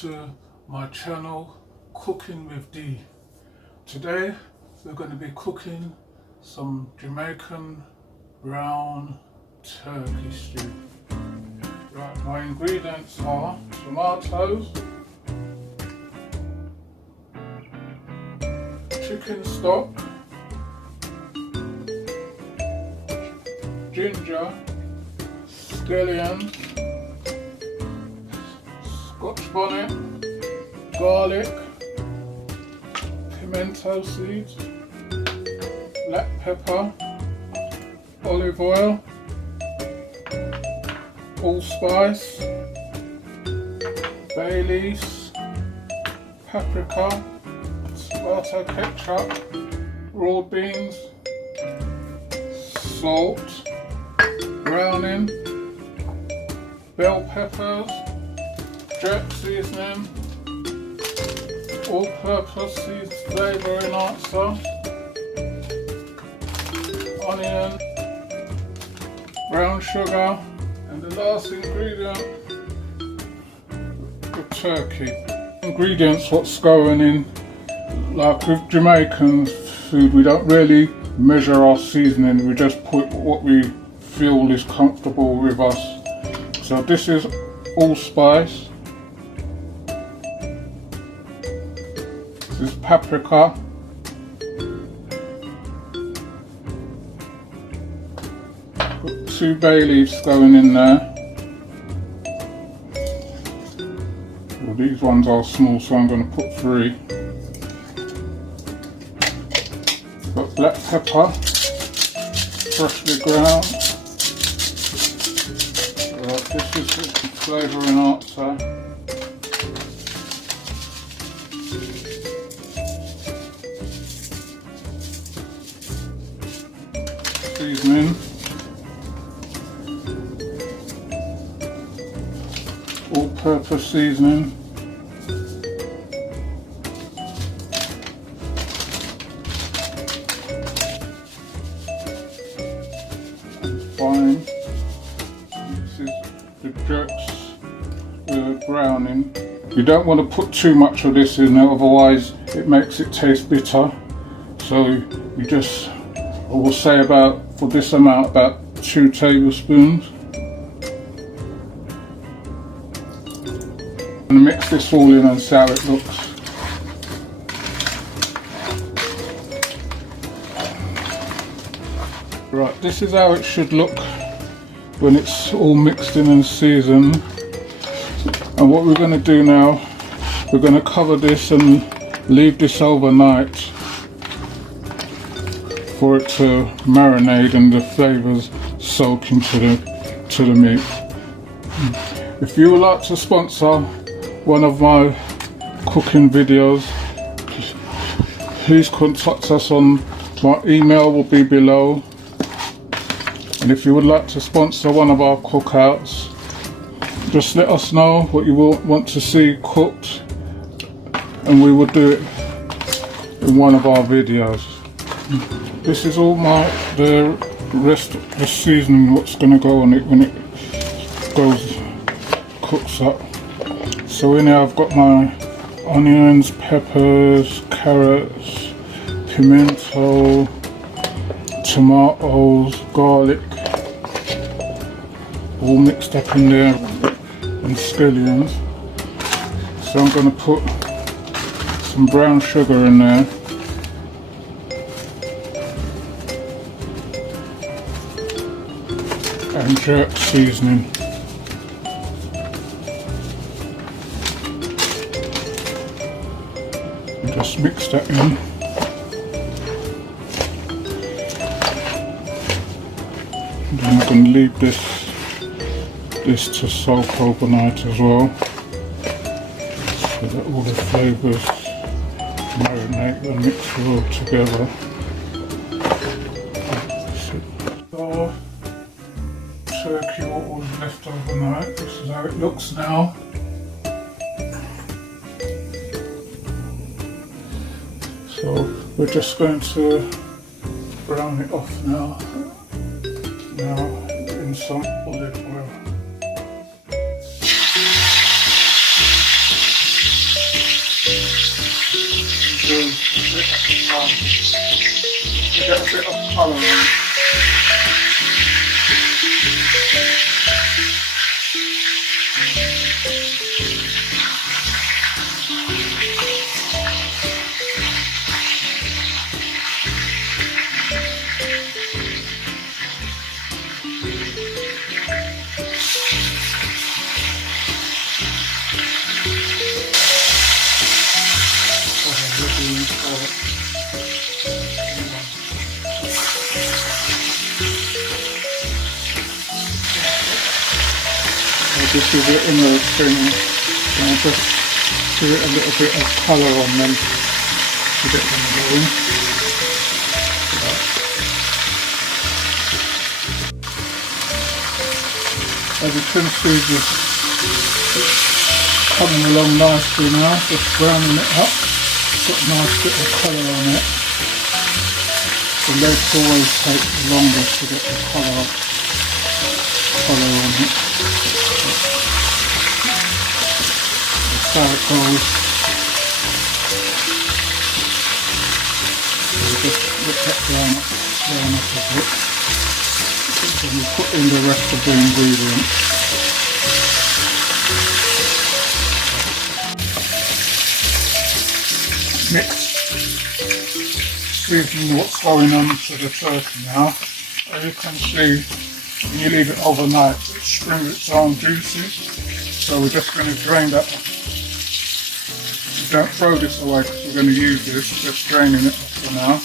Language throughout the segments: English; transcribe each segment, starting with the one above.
to my channel Cooking with D. Today we're going to be cooking some Jamaican brown turkey stew. Right, my ingredients are tomatoes, chicken stock, ginger, scallions, Scotch bonnet, garlic, pimento seeds, black pepper, olive oil, allspice, bay leaves, paprika, tomato ketchup, raw beans, salt, browning, bell peppers, jerk seasoning, all-purpose flavor enhancer, onion, brown sugar, and the last ingredient, the turkey. Ingredients, what's going in, like with Jamaican food, we don't really measure our seasoning, we just put what we feel is comfortable with us. So this is allspice, this is paprika, put 2 bay leaves going in there. Well, these ones are small, so I'm going to put 3. Got black pepper, freshly ground. This is the flavour enhancer. Seasoning. All-purpose seasoning. Fine. This is the jerks browning. You don't want to put too much of this in there, otherwise it makes it taste bitter. So you just, I will say about, for this amount, about 2 tablespoons. And mix this all in and see how it looks. Right, this is how it should look when it's all mixed in and seasoned. And what we're going to do now, we're going to cover this and leave this overnight for it to marinate and the flavours soak into the meat. If you would like to sponsor one of my cooking videos, please contact us on my email will be below. And if you would like to sponsor one of our cookouts, just let us know what you will want to see cooked and we will do it in one of our videos. This is all the rest of the seasoning, what's going to go on it when it cooks up. So in here I've got my onions, peppers, carrots, pimento, tomatoes, garlic, all mixed up in there, and scallions. So I'm going to put some brown sugar in there. And jerk seasoning. And just mix that in. And then I'm going to leave this to soak overnight as well, so that all the flavours marinate and mix it all together. So, turkey what was left overnight, this is how it looks now. So we're just going to brown it off now in some olive oil. to get a bit of colour on it. This is it in the thing, and just give it a little bit of colour on them to get them going. As you can see, just coming along nicely now, just browning it up, got a nice bit of colour on it. The legs always take the longest to get the colour on it. That's how it goes. So we just let that brown up a bit. Then we put in the rest of the ingredients. Mix. Seasoning what's going on to the turkey now. As you can see, when you leave it overnight, it springs its own juices. So we're just going to drain that off. Don't throw this away because we're going to use this, just draining it off for now.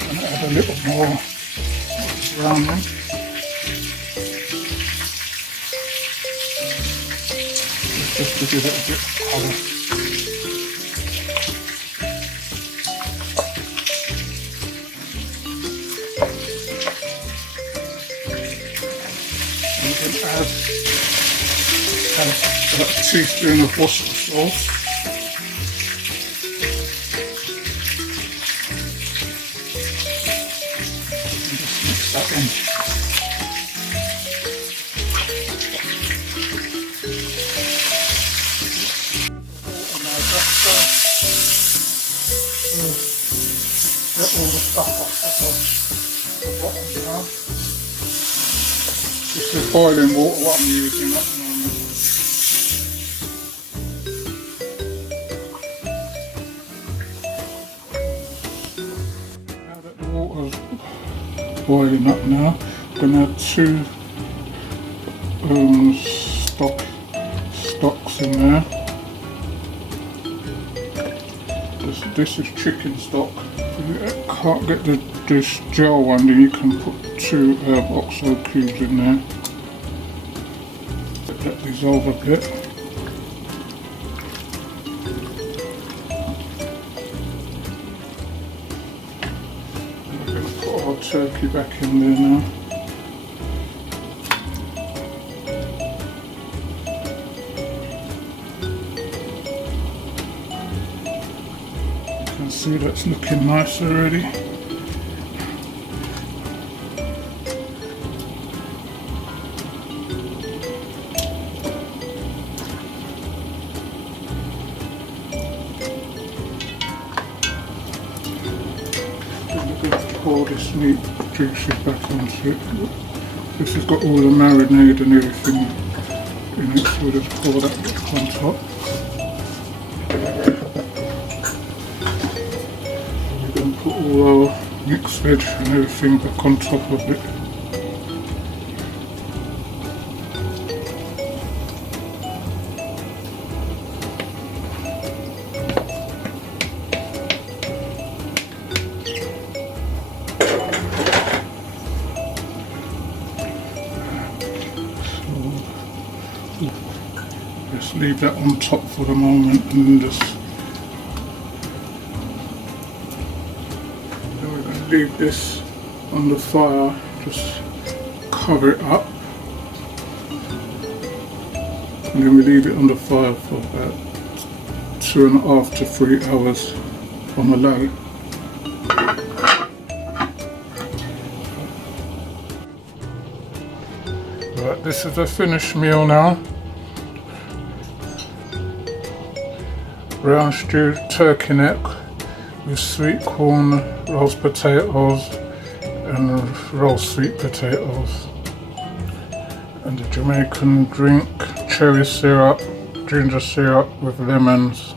I'm going to add a little more browning. Just to give it a bit of colour. Add a teaspoon of Worcester sauce. And just mix that in. Get all the stuff off the bottom now. This is boiling water what I'm using at the moment. Now that the water's boiling up now, I'm going to add 2 stocks in there. This is chicken stock. If you can't get this gel one, then you can put 2 herb oxo cubes in there. Let that dissolve a bit. We're going to put our turkey back in there now. See, that's looking nice already. Then we're going to pour this meat juices back onto it. This has got all the marinade and everything in it, so we'll just pour that back on top. Put all our mixed veg and everything back on top of it. So just leave that on top for the moment and just leave this on the fire, just cover it up, and then we leave it on the fire for about 2.5 to 3 hours on a low. This is the finished meal now. Brown stewed turkey neck with sweet corn, roast potatoes and roast sweet potatoes. And the Jamaican drink, cherry syrup, ginger syrup with lemons.